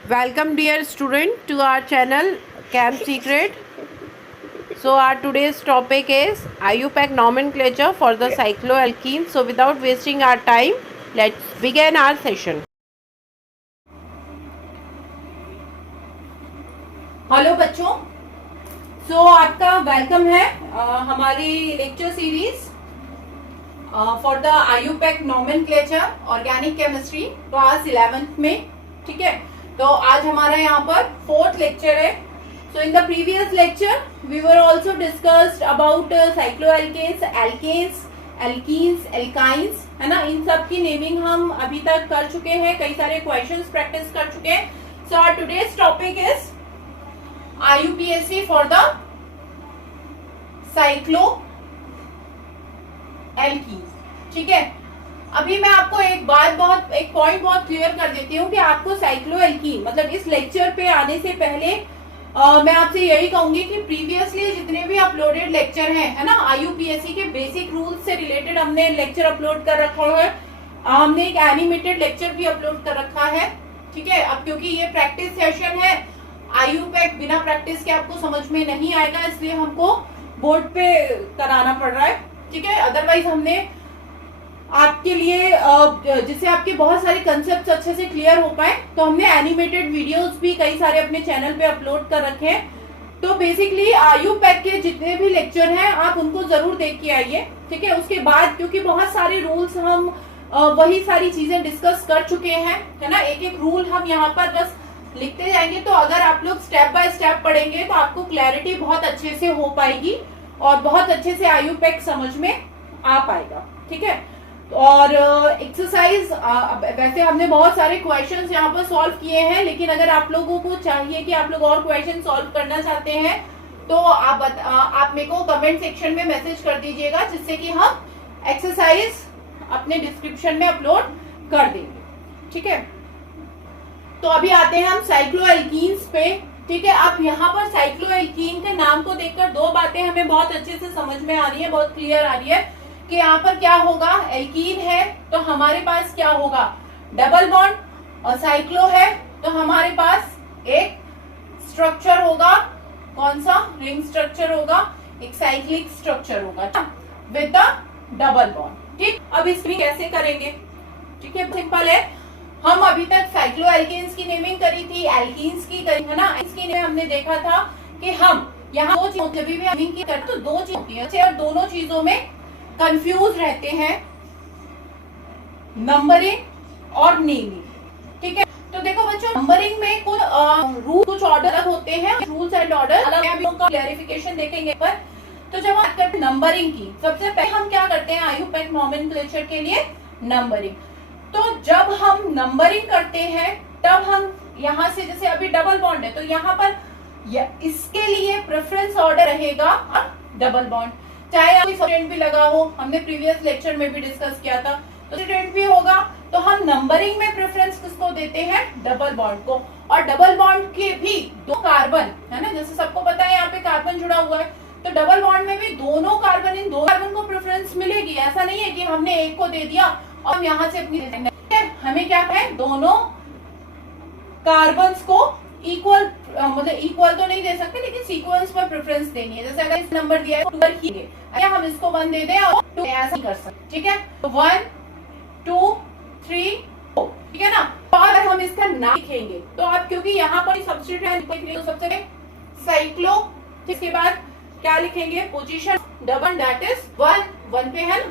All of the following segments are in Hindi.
Welcome dear student to our channel Camp Secret. So our today's topic is IUPAC nomenclature for the cycloalkenes. So without wasting our time, let's begin our session. Hello बच्चों, आपका वेलकम है हमारी lecture series for the IUPAC nomenclature organic chemistry class 11th में। ठीक है, तो आज हमारा यहाँ पर 4th लेक्चर है। So in the previous lecture we were also discussed about cycloalkanes, alkanes, alkenes, alkynes, है ना। इन सब की नेमिंग हम अभी तक कर चुके हैं, कई सारे क्वेश्चंस प्रैक्टिस कर चुके हैं। So our today's topic is IUPAC for the cycloalkenes। ठीक है, अभी मैं आपको एक पॉइंट बहुत क्लियर कर देती हूँ कि आपको साइक्लोएल्कीन मतलब इस लेक्चर पे आने से पहले मैं आपसे यही कहूंगी कि प्रीवियसली जितने भी अपलोडेड लेक्चर हैं, है ना, IUPAC के बेसिक रूल्स से रिलेटेड हमने लेक्चर अपलोड कर रखा है। हमने एक एनिमेटेड लेक्चर भी अपलोड कर रखा है। ठीक है, अब क्योंकि ये प्रैक्टिस सेशन है, आईयूपैक बिना प्रैक्टिस के आपको समझ में नहीं आएगा, इसलिए हमको बोर्ड पे कराना पड़ रहा है। ठीक है, अदरवाइज हमने आपके लिए जिससे आपके बहुत सारे कंसेप्ट अच्छे से क्लियर हो पाए, तो हमने एनिमेटेड वीडियोस भी कई सारे अपने चैनल पे अपलोड कर रखे हैं। तो बेसिकली आईयूपैक के जितने भी लेक्चर हैं आप उनको जरूर देख के आइए। ठीक है, उसके बाद क्योंकि बहुत सारे रूल्स हम वही सारी चीजें डिस्कस कर चुके हैं, है ना। एक एक रूल हम यहाँ पर बस लिखते जाएंगे, तो अगर आप लोग स्टेप बाय स्टेप पढ़ेंगे तो आपको क्लैरिटी बहुत अच्छे से हो पाएगी और बहुत अच्छे से आईयूपैक समझ में आ पाएगा। ठीक है, और एक्सरसाइज वैसे हमने बहुत सारे क्वेश्चंस यहाँ पर सॉल्व किए हैं, लेकिन अगर आप लोगों को चाहिए कि आप लोग और क्वेश्चन सॉल्व करना चाहते हैं तो आप मेरे को कमेंट सेक्शन में मैसेज कर दीजिएगा, जिससे कि हम एक्सरसाइज अपने डिस्क्रिप्शन में अपलोड कर देंगे। ठीक है, तो अभी आते हैं हम साइक्लोएल्कीन्स पे। ठीक है, आप यहाँ पर साइक्लोएल्कीन के नाम को देखकर दो बातें हमें बहुत अच्छे से समझ में आ रही है, बहुत क्लियर आ रही है कि यहाँ पर क्या होगा। एल्कीन है तो हमारे पास क्या होगा, डबल बॉन्ड, और साइक्लो है तो हमारे पास एक स्ट्रक्चर होगा। कौन सा? रिंग स्ट्रक्चर होगा, एक साइक्लिक स्ट्रक्चर होगा विद द डबल बॉन्ड। ठीक, अब इसमें कैसे करेंगे? ठीक है, सिंपल है। हम अभी तक साइक्लोएल्केन्स की नेमिंग करी थी, एल्कीन्स की करी है ना। इसकी नेमिंग हमने देखा था कि हम यहाँ दो चीजों जब भी नेमिंग की करते तो दो चीज होती है और दोनों चीजों में कंफ्यूज रहते हैं, नंबरिंग और नेमिंग। ठीक है, तो देखो बच्चों, नंबरिंग में कुछ रूल, कुछ ऑर्डर अलग होते हैं, रूल्स एंड ऑर्डर अलग है, उनका क्लैरिफिकेशन देखेंगे। पर तो जब बात करते हैं नंबरिंग की, सबसे पहले हम क्या करते हैं आईयूपैक नोमेनक्लेचर के लिए? नंबरिंग। तो जब हम नंबरिंग करते हैं तब हम यहाँ से, जैसे अभी डबल बॉन्ड है तो यहाँ पर इसके लिए प्रेफरेंस ऑर्डर रहेगा डबल बॉन्ड, चाहे आप स्टूडेंट भी लगा हो, हमने प्रीवियस लेक्चर में भी डिस्कस किया था। तो स्टूडेंट भी होगा तो हम नंबरिंग में प्रेफरेंस किसको देते हैं? डबल बॉन्ड को। और डबल बॉन्ड के भी दो कार्बन, है ना, जैसे सबको पता है यहाँ पे कार्बन जुड़ा हुआ है, तो डबल बॉन्ड में भी दोनों कार्बन, इन दो कार्बन को प्रेफरेंस मिलेगी। ऐसा नहीं है कि हमने एक को दे दिया और हम यहाँ से अपनी, हमें क्या है, दोनों कार्बन्स को इक्वल, मतलब इक्वल तो नहीं दे सकते, लेकिन सीक्वेंस पर प्रेफरेंस देनी है। जैसे अगर इस नंबर दिया है 2 पर ही, हम इसको 1 दे दें और 2 ऐसा कर सकते। ठीक है, तो 1 2 3 4, ठीक है ना। तो अगर हम इसका नाम लिखेंगे तो आप, क्योंकि यहाँ पर सब्स्टिट्यूट है, तो सबसे साइक्लो, इसके बाद क्या लिखेंगे? पोजीशन डबल, दैट इज 1 पे है ना,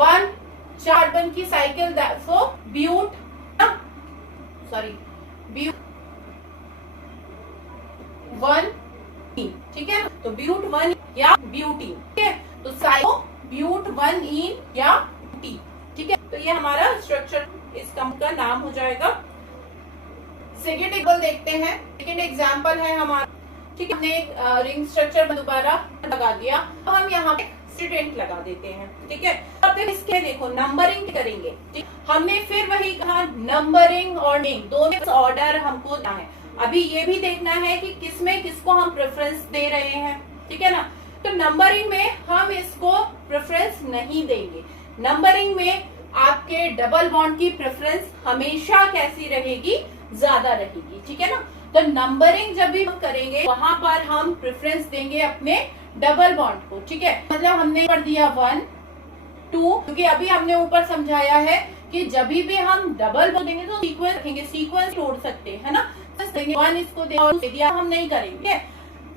1 कार्बन की साइकिल, सो ब्यूट, सॉरी ब्यूट 1, ठीक है, तो ब्यूट 1 या ब्यूटीन। ठीक है, तो साइक्लो ब्यूट 1 इन या टी। ठीक है, तो ये हमारा स्ट्रक्चर, इस कंप का नाम हो जाएगा। सेकेंड एग्जाम्पल देखते हैं। सेकेंड एग्जाम्पल है हमारा, ठीक है, हमने एक रिंग स्ट्रक्चर दोबारा लगा दिया, अब हम यहाँ पे स्टूडेंट लगा देते हैं। ठीक है, अब इसके देखो नंबरिंग करेंगे। ठीक, हमने फिर वही कहा, नंबरिंग और नेम दोनों ऑर्डर हमको देना है। अभी ये भी देखना है कि किसमें किसको हम प्रेफरेंस दे रहे हैं। ठीक है ना, तो नंबरिंग में हम इसको प्रेफरेंस नहीं देंगे। नंबरिंग में आपके डबल बॉन्ड की प्रेफरेंस हमेशा कैसी रहेगी? ज्यादा रहेगी, ठीक है ना। तो नंबरिंग जब भी हम करेंगे वहां पर हम प्रेफरेंस देंगे अपने डबल बॉन्ड को, ठीक है। मतलब हमने कर दिया 1 2, क्योंकि अभी हमने ऊपर समझाया है कि जब भी हम डबल बॉन्ड देंगे तो सीक्वेंस रखेंगे, सीक्वेंस तोड़ सकते हैं, है ना। 1 इसको दे दिया, हम नहीं करेंगे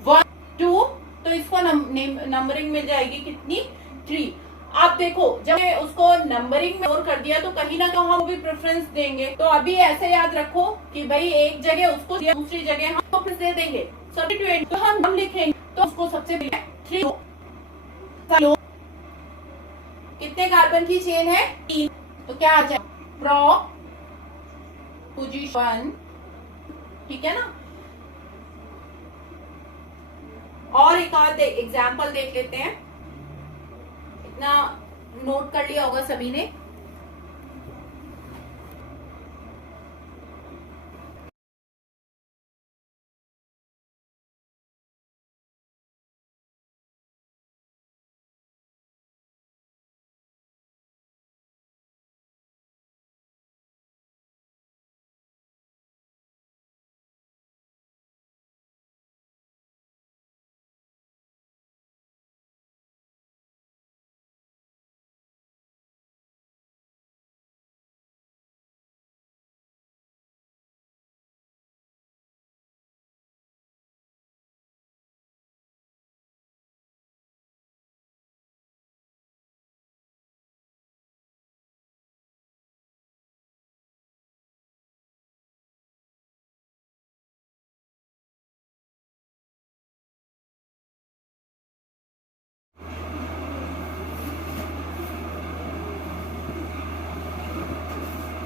1 2, तो इसको नंबरिंग मिल जाएगी कितनी 3। आप देखो जब उसको नंबरिंग में और कर दिया तो कहीं ना कहीं हम भी प्रेफरेंस देंगे। तो अभी ऐसे याद रखो कि भाई एक जगह उसको दिया, दूसरी जगह हम प्रेफरेंस दे देंगे। सब्स्टिट्यूएंट तो हम नाम लिखेंगे तो उसको सबसे पहले 3 कितने कार्बन की चेन है 3, तो क्या आ जाए पोजीशन, ठीक है ना। और एक आध एग्जाम्पल देख लेते हैं। इतना नोट कर लिया होगा सभी ने।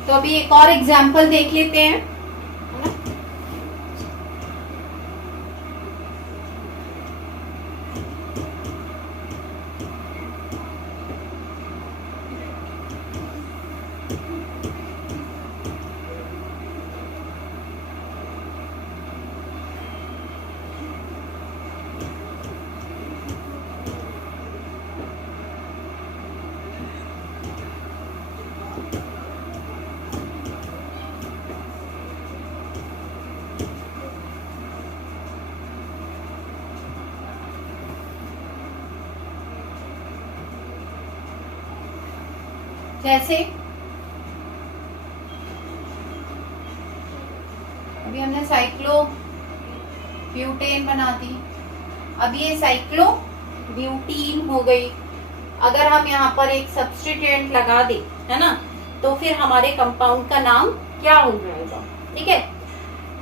तो अभी एक और एग्जाम्पल देख लेते हैं। जैसे अभी हमने साइक्लो ब्यूटेन बना दी, अब ये साइक्लो ब्यूटीन हो गई। अगर हम यहाँ पर एक सब्स्टिट्यूएंट लगा दे, है ना, तो फिर हमारे कंपाउंड का नाम क्या हो जाएगा, ठीक है।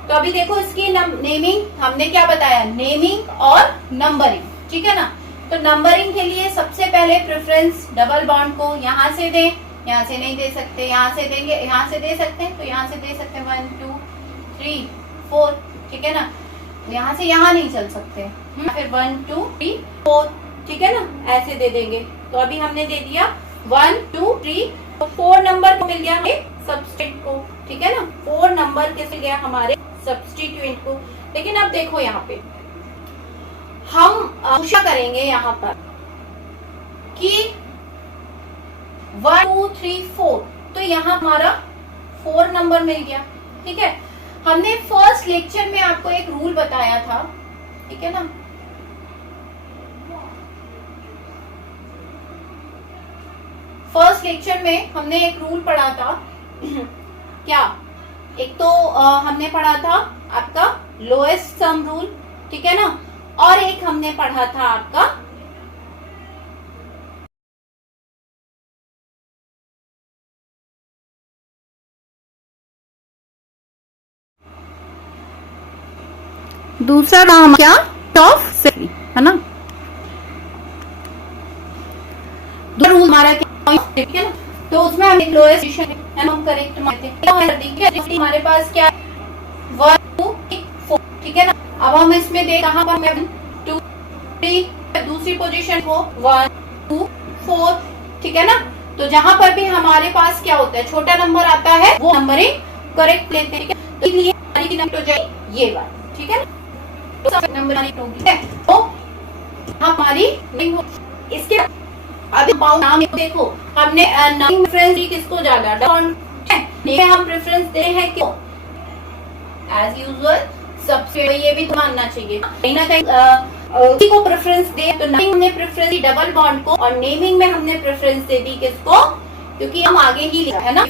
तो अभी देखो इसकी नेमिंग हमने क्या बताया, नेमिंग और नंबरिंग, ठीक है ना। तो नंबरिंग के लिए सबसे पहले प्रेफरेंस डबल बॉन्ड को यहाँ से दें, यहाँ से नहीं दे सकते, यहाँ से देंगे, यहाँ से दे सकते हैं तो यहाँ से दे सकते हैं 1 2 3 4, ठीक है ना। यहाँ से यहाँ नहीं चल सकते, फिर 1 2 3 4, ठीक है ना, ऐसे दे देंगे। तो अभी हमने दे दिया 1 2 3, तो 4 नंबर को मिल गया हमें सब्स्टिट्यूएंट को, ठीक है ना। 4 नंबर कैसे गया हमारे सब्स्टिट्यूएंट को। लेकिन अब देखो यहाँ पे हम पूछा करेंगे यहाँ पर कि 1 2 3 4, तो यहाँ हमारा 4 नंबर मिल गया, ठीक है। हमने फर्स्ट लेक्चर में आपको एक रूल बताया था, ठीक है ना। फर्स्ट लेक्चर में हमने एक रूल पढ़ा था क्या, एक तो हमने पढ़ा था आपका लोएस्ट सम रूल, ठीक है ना, और एक हमने पढ़ा था आपका दूसरा नाम क्या, ऑफ, है ना। रूल हमारा क्या, ठीक है ना। तो उसमें हम लोएस्ट हम करेक्ट मानते हैं, हमारे पास क्या 1 2 4, ठीक है ना। अब हम इसमें देख कहाँ पर 1 2 3, दूसरी पोजीशन को 1 2 4, ठीक है ना। तो जहां पर भी हमारे पास क्या होता है, छोटा नंबर आता है, वो नंबरिंग करेक्ट लेते हैं, तो इसलिए हमारी नंबर हो जाए ये बात, ठीक है ना। तो नंबर होगी, तो हमारी इसके अब नाम देखो, हमने नाम प्रेफरेंस किसको ज्यादा, हम प्रेफरेंस दे हैं क्यों एज यूजुअल सबसे ये भी तो मानना चाहिए कहीं ना कहीं किसी को प्रेफरेंस दे तो नेमिंग हमने प्रेफरेंस दी डबल बॉन्ड को और नेमिंग में हमने प्रेफरेंस दे दी किसको, क्योंकि हम आगे ही लिखा है ना,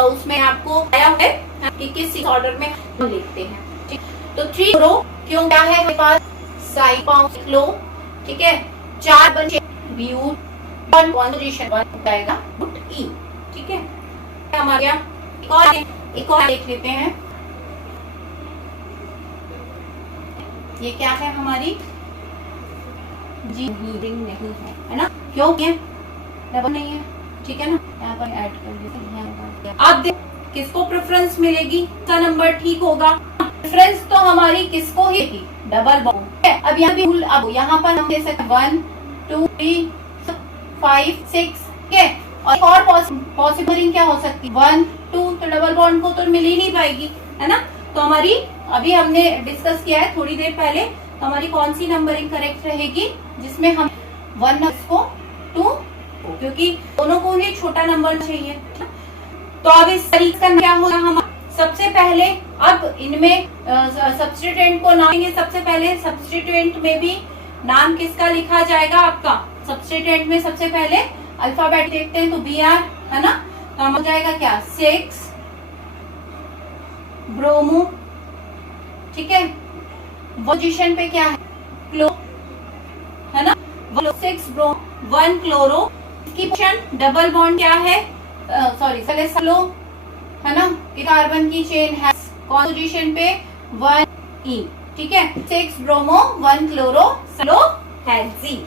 उसमें आपको आया है कि किस ऑर्डर में हम लिखते हैं। ठीक, तो 3 रो क्यों क्या है हमारे पास साइक्लो, ठीक है, 4 बचे ब्यूट 1 पोजीशन 1 हो जाएगा बुट ई, ठीक है। हमारे यहाँ एक और देख लेते हैं, ये क्या है हमारी जी रिंग नहीं है ना, क्यों क्या डबल नहीं है, ठीक है ना, यहाँ पर ऐड कर देते हैं। अब देख किसको प्रेफरेंस मिलेगी, का नंबर ठीक होगा, प्रेफरेंस तो हमारी किसको ही डबल बॉन्ड है। अब यहाँ भी अब यहाँ पर हम दे सकते 1 2 3 5 6, ठीक है। और एक और पॉसिबल रिंग क्या हो सकती है 1 2, तो डबल बॉन्ड को तो मिल ही नहीं पाएगी, है ना। तो हमारी अभी हमने डिस्कस किया है थोड़ी देर पहले, तो हमारी कौन सी नंबरिंग करेक्ट रहेगी, जिसमें हम 1 को 2, क्योंकि दोनों को ही छोटा नंबर चाहिए। तो अब इस तरीके का क्या होगा, हम सबसे पहले अब इनमें सब्स्टिट्यूएंट को नाम देंगे। सबसे पहले सब्स्टिट्यूएंट में भी नाम किसका लिखा जाएगा, आपका सब्स्टिट्यूएंट में सबसे पहले अल्फाबेट देखते हैं, तो BR है ना, तो हम हो जाएगा क्या 6 ब्रोमो, ठीक है। पोजीशन पे क्या है क्लो, है ना, 6 ब्रोमो 1 क्लोरो, इसकी पोजीशन डबल बॉन्ड क्या है, सॉरी सेलेस्लो, है ना, कि कार्बन की चेन है कौन पोजीशन पे 1 ई, ठीक है। 6 ब्रोमो 1 क्लोरो सेलो हेक्सी।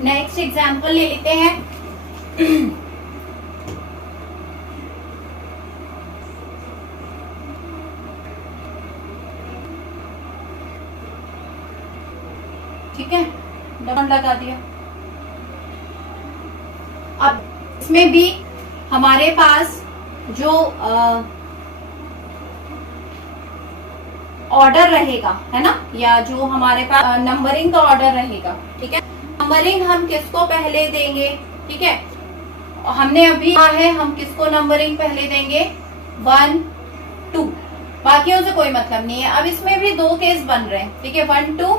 नेक्स्ट एग्जाम्पल ले लेते हैं। ठीक है, डबल लगा दिया। अब इसमें भी हमारे पास जो ऑर्डर रहेगा, है ना, या जो हमारे पास नंबरिंग का ऑर्डर रहेगा, ठीक है। नंबरिंग हम किसको पहले देंगे, ठीक है, हमने अभी कहा है हम किसको नंबरिंग पहले देंगे 1 2, बाकियों से कोई मतलब नहीं है। अब इसमें भी 2 केस बन रहे हैं, ठीक है, 1 2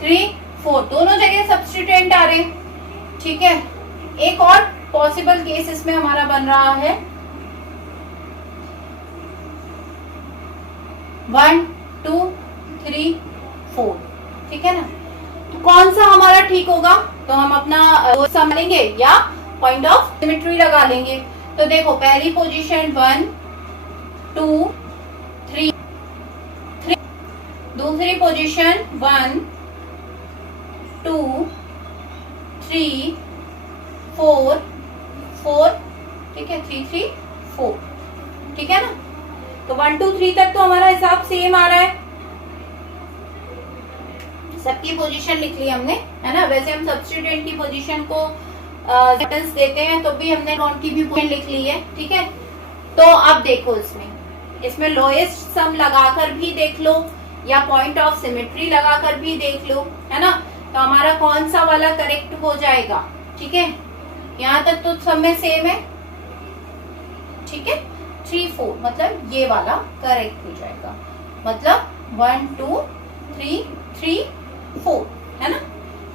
3 4 दोनों जगह सब्स्टिट्यूएंट आ रहे हैं, ठीक है। एक और पॉसिबल केस इसमें हमारा बन रहा है 1 2 3 4, ठीक है ना। तो कौन सा हमारा ठीक होगा, तो हम अपना समझेंगे या पॉइंट ऑफ सिमेट्री लगा लेंगे। तो देखो पहली पोजीशन 1 2 3 3, दूसरी पोजीशन 1 2 3 4 4, ठीक है, 3 3 4, ठीक है ना। तो 1 2 3 तक तो हमारा हिसाब सेम आ रहा है, सबकी पोजीशन लिख ली हमने, है ना। वैसे हम सब्स्टिट्यूएंट की पोजीशन को सेंटेंस देते हैं तो भी हमने नॉन की भी पोजीशन लिख ली है, ठीक है। तो अब देखो इसमें लोएस्ट सम लगाकर भी देख लो या पॉइंट ऑफ सिमेट्री लगाकर भी देख लो, है ना। तो हमारा कौन सा वाला करेक्ट हो जाएगा, ठीक है। यहाँ तक तो सब में सेम है, ठीक है। 3 4 मतलब ये वाला करेक्ट हो जाएगा, मतलब 1 2 3 3 4, है ना।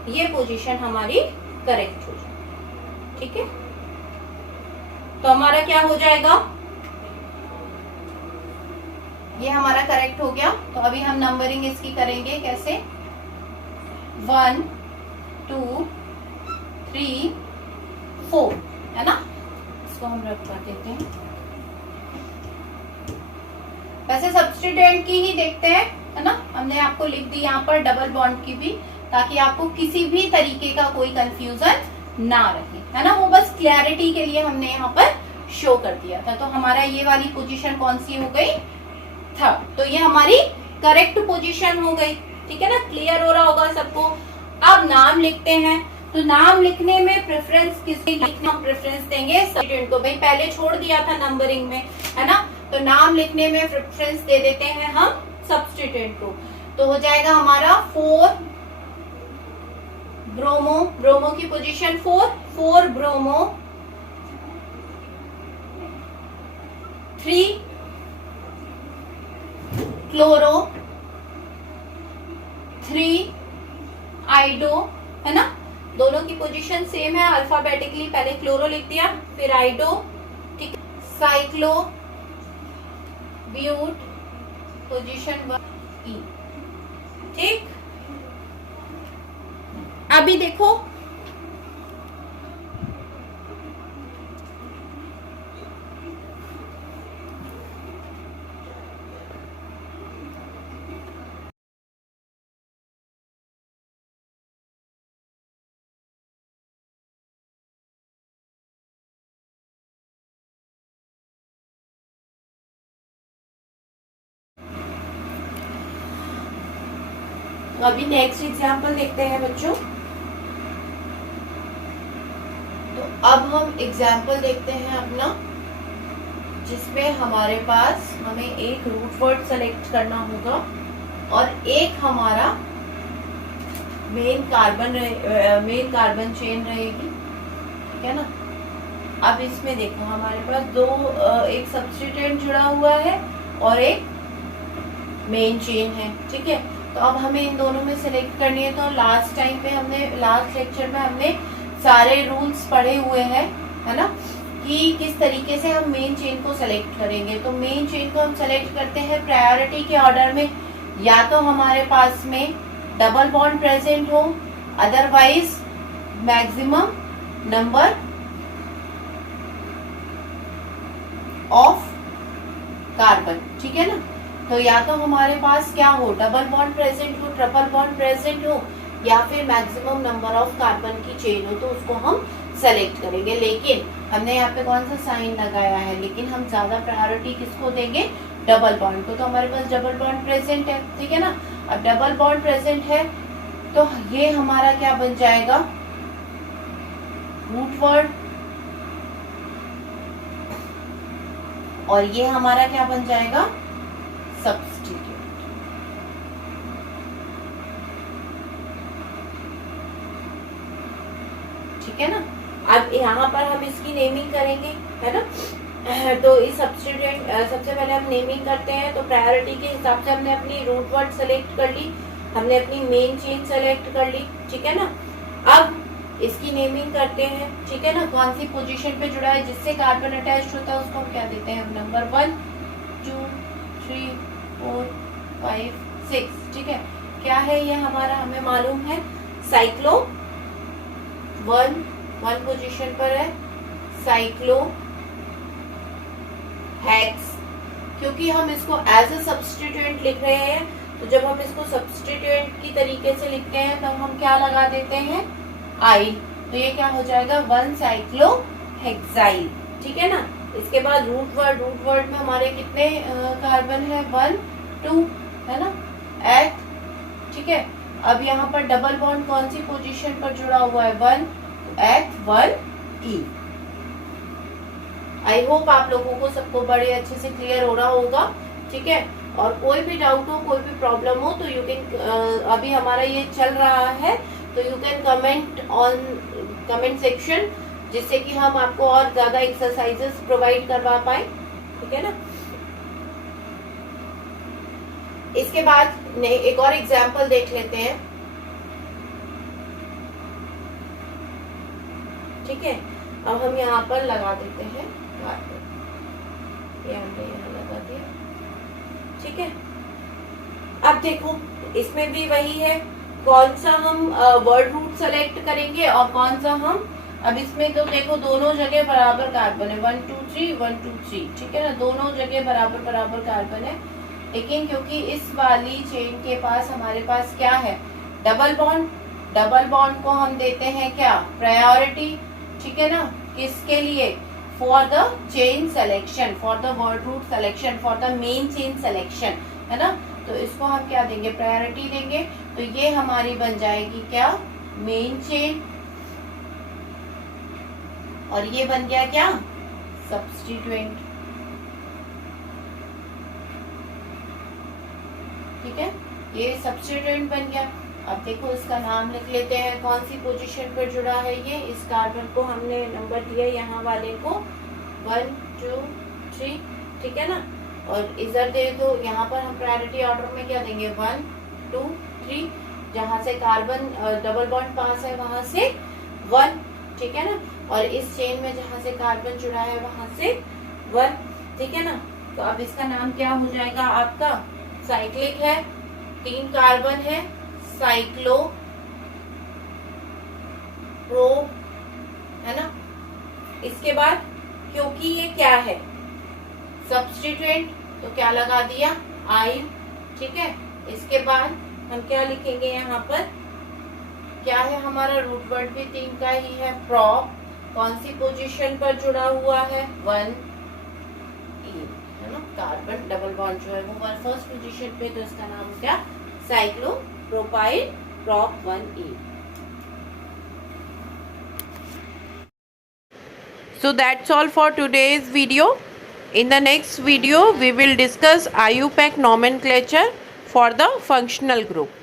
ये पोजीशन हमारी करेक्ट हो जाएगी, ठीक है। तो हमारा क्या हो जाएगा, ये हमारा करेक्ट हो गया। तो अभी हम नंबरिंग इसकी करेंगे कैसे, 1 2 3 4, है ना। इसको हम रख कर देते हैं। वैसे सब्स्टिट्यूएंट की ही देखते हैं, है ना। हमने आपको लिख दी यहाँ पर डबल बॉन्ड की भी, ताकि आपको किसी भी तरीके का कोई कंफ्यूजन ना रहे, है ना। वो बस क्लैरिटी के लिए हमने यहाँ पर शो कर दिया था। तो हमारा ये वाली पोजीशन कौन सी हो गई, थर्ड। तो ये हमारी करेक्ट पोजीशन हो गई, ठीक है ना। क्लियर हो रहा होगा सबको। अब नाम लिखते हैं। तो नाम लिखने में प्रेफरेंस किसके लिखना, हम प्रेफरेंस देंगे सब्स्टिट्यूएंट को। भाई पहले छोड़ दिया था नंबरिंग में, है ना। तो नाम लिखने में प्रेफरेंस दे देते हैं हम सब्स्टिट्यूएंट को। तो हो जाएगा हमारा 4 ब्रोमो, ब्रोमो की पोजीशन 4 ब्रोमो, 3 क्लोरो, 3 आइडो, है ना। दोनों की पोजीशन सेम है, अल्फाबेटिकली पहले क्लोरो लिख दिया फिर आइडो, ठीक। साइक्लो ब्यूट पोजीशन 1 ई, ठीक। अभी देखो अभी नेक्स्ट एग्जाम्पल देखते हैं बच्चों। तो अब हम एग्जाम्पल देखते हैं अपना, जिसमें हमारे पास हमें एक रूट वर्ड सेलेक्ट करना होगा और एक हमारा मेन कार्बन चेन रहेगी, ठीक है ना। अब इसमें देखो हमारे पास दो एक सब्स्टिट्यूएंट जुड़ा हुआ है और एक मेन चेन है, ठीक है। तो अब हमें इन दोनों में सिलेक्ट करनी है। तो लास्ट लेक्चर में हमने सारे रूल्स पढ़े हुए हैं, है ना, कि किस तरीके से हम मेन चेन को सेलेक्ट करेंगे। तो मेन चेन को हम सेलेक्ट करते हैं प्रायोरिटी के ऑर्डर में, या तो हमारे पास में डबल बॉन्ड प्रेजेंट हो, otherwise maximum number of carbon, ठीक है ना। तो या तो हमारे पास क्या हो, डबल बॉन्ड प्रेजेंट हो, ट्रिपल बॉन्ड प्रेजेंट हो, या फिर मैक्सिमम नंबर ऑफ कार्बन की चेन हो, तो उसको हम सेलेक्ट करेंगे। लेकिन हमने यहाँ पे कौन सा साइन लगाया है, लेकिन हम ज्यादा प्रायोरिटी किसको देंगे, डबल बॉन्ड को। तो हमारे पास डबल बॉन्ड प्रेजेंट है, ठीक है ना। अब डबल बॉन्ड प्रेजेंट है तो ये हमारा क्या बन जाएगा, रूट वर्ड, और ये हमारा क्या बन जाएगा, सब्स्टिट्यूएंट, ठीक है ना। अब यहाँ पर हम इसकी नेमिंग करेंगे, है ना। तो इस सब्स्टिट्यूएंट सबसे पहले हम नेमिंग करते हैं। तो प्रायोरिटी के हिसाब से हमने अपनी रूट वर्ड सेलेक्ट कर ली, हमने अपनी मेन चेन सेलेक्ट कर ली, ठीक है ना। अब इसकी नेमिंग करते हैं, ठीक है ना। कौन सी पोजीशन पे जुड़ा है, जिससे कार्बन अटैच होता है उसको हम क्या देते हैं, नंबर 1 2 3 4 5 6, ठीक है। क्या है ये हमारा, हमें मालूम है साइक्लो 1 पोजीशन पर है, साइक्लो हेक्स। क्योंकि हम इसको एज अ सब्स्टिट्यूएंट लिख रहे हैं, तो जब हम इसको सब्स्टिट्यूएंट की तरीके से लिखते हैं तब हम क्या लगा देते हैं, आई। तो ये क्या हो जाएगा, 1 साइक्लो हेक्साइल, ठीक है ना। इसके बाद रूट वर्ड में हमारे कितने कार्बन है, 1 2, है ना, एथ, ठीक है। अब यहाँ पर डबल बॉन्ड कौन सी पोजीशन पर जुड़ा हुआ है, 1, एथ 1 ई। आई होप आप लोगों को सबको बड़े अच्छे से क्लियर हो रहा होगा, ठीक है। और कोई भी डाउट हो, कोई भी प्रॉब्लम हो तो यू कैन, अभी हमारा ये चल रहा है तो you can comment on comment section, जिससे कि हम आपको और ज्यादा एक्सरसाइजेस प्रोवाइड करवा पाए, ठीक है ना। इसके बाद एक और एग्जाम्पल देख लेते हैं, ठीक है। अब हम यहाँ पर लगा देते हैं, ये हमने यहाँ लगा दिया, ठीक है। अब देखो इसमें भी वही है, कौन सा हम वर्ड रूट सेलेक्ट करेंगे और कौन सा हम, अब इसमें तो देखो दोनों जगह बराबर कार्बन है, 1 2 3 1 2 3, ठीक है ना, दोनों जगह बराबर बराबर कार्बन है। लेकिन क्योंकि इस वाली चेन के पास हमारे पास क्या है, डबल बॉन्ड, डबल बॉन्ड को हम देते हैं क्या, प्रायोरिटी, ठीक है ना, किसके लिए, for the chain selection, for the word root selection, for the main chain selection, है ना। तो इसको हम क्या देंगे, प्रायोरिटी देंगे। तो ये हमारी बन जाएगी क्या, मेन चेन, और ये बन गया क्या, सब्स्टिट्यूएंट, ठीक है, ये सब्स्टिट्यूएंट बन गया। अब देखो इसका नाम लिख लेते हैं, कौन सी पोजीशन पर जुड़ा है ये, इस कार्बन को हमने नंबर दिया यहाँ वाले को 1 2 3, ठीक है ना। और इधर दे दो, यहाँ पर हम प्रायोरिटी ऑर्डर में क्या देंगे, 1 2 3, जहाँ से कार्बन डबल बॉन्ड पास है वहां से 1, ठीक है ना, और इस चेन में जहाँ से कार्बन जुड़ा है वहां से 1, ठीक है ना। तो अब इसका नाम क्या हो जाएगा आपका, साइक्लिक है, 3 कार्बन है, साइक्लो प्रो, है ना। इसके बाद क्योंकि ये क्या है, सब्स्टिट्यूएंट, तो क्या लगा दिया, आई, ठीक है। इसके बाद हम क्या लिखेंगे, यहाँ पर क्या है हमारा, रूट वर्ड भी 3 का ही है, प्रॉप, कौन सी पोजीशन पर जुड़ा हुआ है, 1 E, है ना, कार्बन डबल बॉन्ड जो है वो फर्स्ट पोजीशन पे, तो इसका नाम क्या, cyclo propyl prop 1E. So that's all for today's video. In the next video we will discuss IUPAC nomenclature for the functional group.